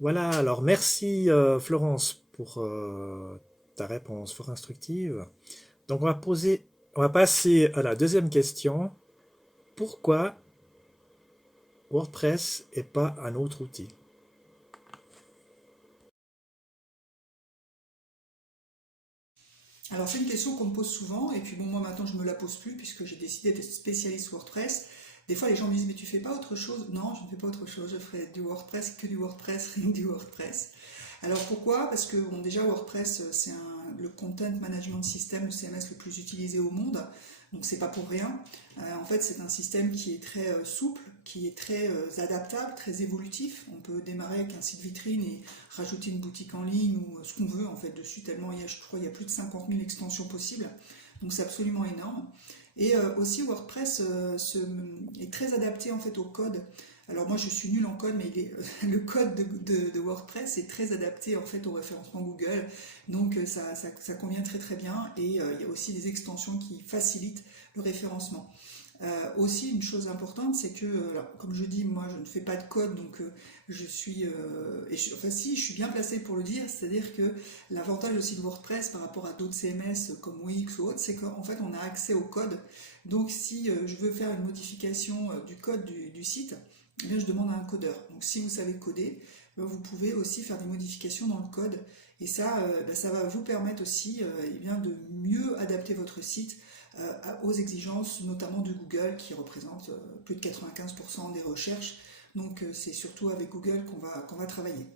Voilà, alors merci Florence pour ta réponse fort instructive. Donc on va passer à la deuxième question. Pourquoi WordPress et pas un autre outil? Alors c'est une question qu'on me pose souvent, et puis bon, moi maintenant je me la pose plus puisque j'ai décidé d'être spécialiste WordPress. Des fois les gens me disent mais tu fais pas autre chose? Non, je ne fais pas autre chose, je ferai du WordPress, que du WordPress, rien que du WordPress. Alors pourquoi? Parce que bon, déjà WordPress c'est le Content Management System, le CMS le plus utilisé au monde, donc c'est pas pour rien. En fait c'est un système qui est très souple, qui est très adaptable, très évolutif. On peut démarrer avec un site vitrine et rajouter une boutique en ligne ou ce qu'on veut en fait dessus, tellement il y a, je crois il y a plus de 50 000 extensions possibles, donc c'est absolument énorme. Et aussi WordPress est très adapté en fait au code. Alors moi je suis nulle en code, mais le code de WordPress est très adapté en fait au référencement Google, donc ça convient très très bien, et il y a aussi des extensions qui facilitent le référencement. Aussi, une chose importante, c'est que, alors, comme je dis, moi je ne fais pas de code, donc je suis, enfin si, je suis bien placée pour le dire, c'est-à-dire que l'avantage aussi de WordPress par rapport à d'autres CMS comme Wix ou autres, c'est qu'en fait on a accès au code. Donc si je veux faire une modification du code du site, eh bien, je demande à un codeur. Donc si vous savez coder, vous pouvez aussi faire des modifications dans le code. Et ça, ça va vous permettre aussi eh bien, de mieux adapter votre site aux exigences notamment de Google qui représente plus de 95% des recherches. Donc c'est surtout avec Google qu'on va travailler.